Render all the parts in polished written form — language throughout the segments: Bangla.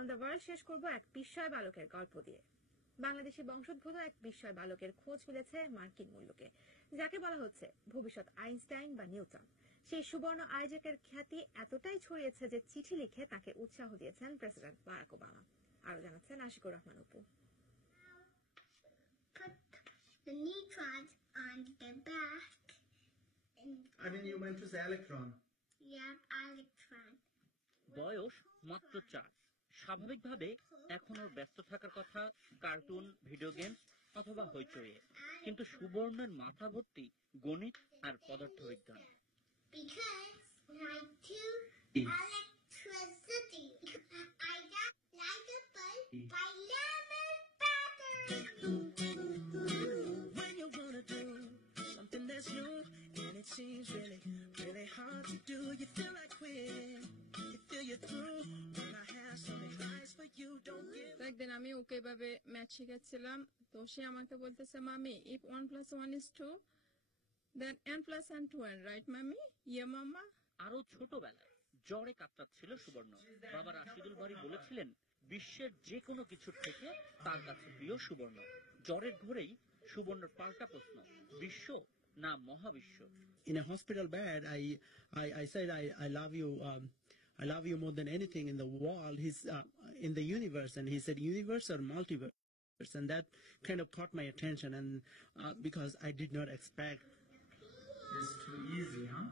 অ্যারাউন্ড দ্য ওয়ার্ল্ড শেষ করব এক বিস্ময় বালকের গল্প দিয়ে। বাংলাদেশি বংশোদ্ভূত এক বিস্ময় বালকের খোঁজ মিলেছে মার্কিন মুলুকে, যাকে বলা হচ্ছে ভবিষ্যৎ আইনস্টাইন বা নিউটন। সেই সুবর্ণ আইজ্যাকের খ্যাতি এতটাই ছড়িয়েছে যে চিঠি লিখে তাকে উৎসাহ দিয়েছেন প্রেসিডেন্ট বারাক ওবামা। আরো জানাচ্ছেন Ashikur Rahman Apu. The neutrons on the back. I mean, you meant to say electron. Yeah, electron. বয়স মাত্র 4। স্বাভাবিকভাবে এখনো ব্যস্ত থাকার কথা কার্টুন, ভিডিও গেমস অথবা হইচইয়ে, কিন্তু সুবর্ণের মাথা ভর্তি গণিত আর পদার্থবিজ্ঞান। Because like to electricity. I got like a bulb by lemon battery. When you wanna do something that's new and it seems really hard to do, you feel like quitting, you feel you're through. When I have something nice for you, don't give. একদিন আমি ওকে ভাবে ম্যাথ শিখাচ্ছিলাম, তো সে আমাকে বলতেছে, মামি if 1 + 1 = 2 then n + n to n, right মামি? ইয়ে মাম্মা। আরো ছোটবেলায় জ্বরে কাতরাচ্ছিল সুবর্ণ। বাবা রাশিদুল বারী বলেছিলেন, বিশ্বের যে কোনো কিছুর থেকে তার কাছে প্রিয় সুবর্ণ। জ্বরের ঘোরেই সুবর্ণর পাল্টা প্রশ্ন, বিশ্ব না মহাবিশ্ব? In a hospital bed, I said I love you. I love you more than anything in the world. He's in the universe, and he said universe or multiverse, and that kind of caught my attention, and because I did not expect. It's too easy, huh?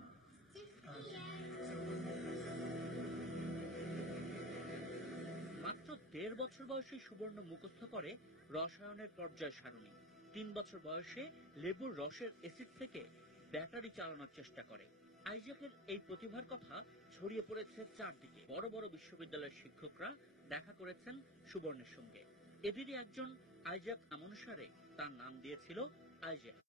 মাত্র 1.5 বছর বয়সে সুবর্ণ মুখস্থ করে রসায়নের পর্যায় সারণী। 3 বছর বয়সে লেবুর রসের অ্যাসিড থেকে ব্যাটারি চালানোর চেষ্টা করে। আইজ্যাকের এই প্রতিভার কথা ছড়িয়ে পড়েছে চারদিকে। বড় বড় বিশ্ববিদ্যালয়ের শিক্ষকরা দেখা করেছেন সুবর্ণের সঙ্গে। এদেরই একজন আইজ্যাক অনুসারে তার নাম দিয়েছিল আইজ্যাক।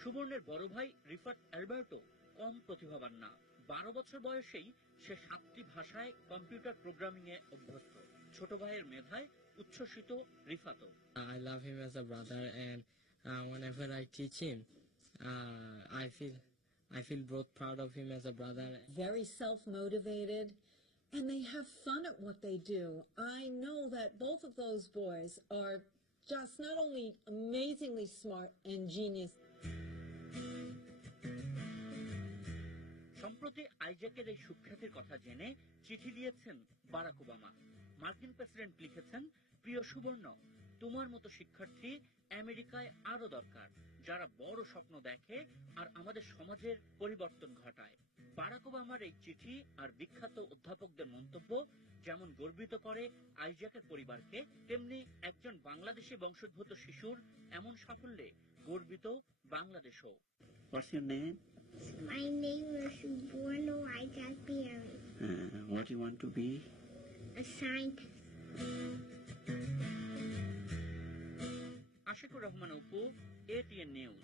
সুবর্ণের বড় ভাই রিফাত অ্যালবার্টো কম প্রতিভাবান না। 12 বছর বয়সেই সে 7টি ভাষায় কম্পিউটার প্রোগ্রামিং এ অভ্যস্ত। ছোট ভাইয়ের মেধায় উচ্ছ্বসিত রিফাতও। I love him as a brother, and whenever I teach him, I feel both proud of him as a brother. Very self-motivated, and they have fun at what they do. I know that both of those boys are just not only amazingly smart and genius. সম্প্রতি আইজ্যাকের এই সুখ্যাতির কথা জেনে চিঠি দিয়েছেন বারাক ওবামা। মার্কিন প্রেসিডেন্ট লিখেছেন, প্রিয় সুবর্ণ, তোমার মতো শিক্ষার্থী আমেরিকায় আরো দরকার, যারা বড় স্বপ্ন দেখে আর আমাদের সমাজের পরিবর্তন ঘটায়। বারাক ওবামার এই চিঠি আর বিখ্যাত অধ্যাপকদের মন্তব্য যেমন গর্বিত করে আইজ্যাকের পরিবারকে, তেমনি একজন বাংলাদেশি বংশোদ্ভূত শিশুর এমন সাফল্যে গর্বিত বাংলাদেশও। What's your name? My name is Suborno Isaac Berry. What do you want to be? A scientist. Ashikur Rahman Apu, ATN news.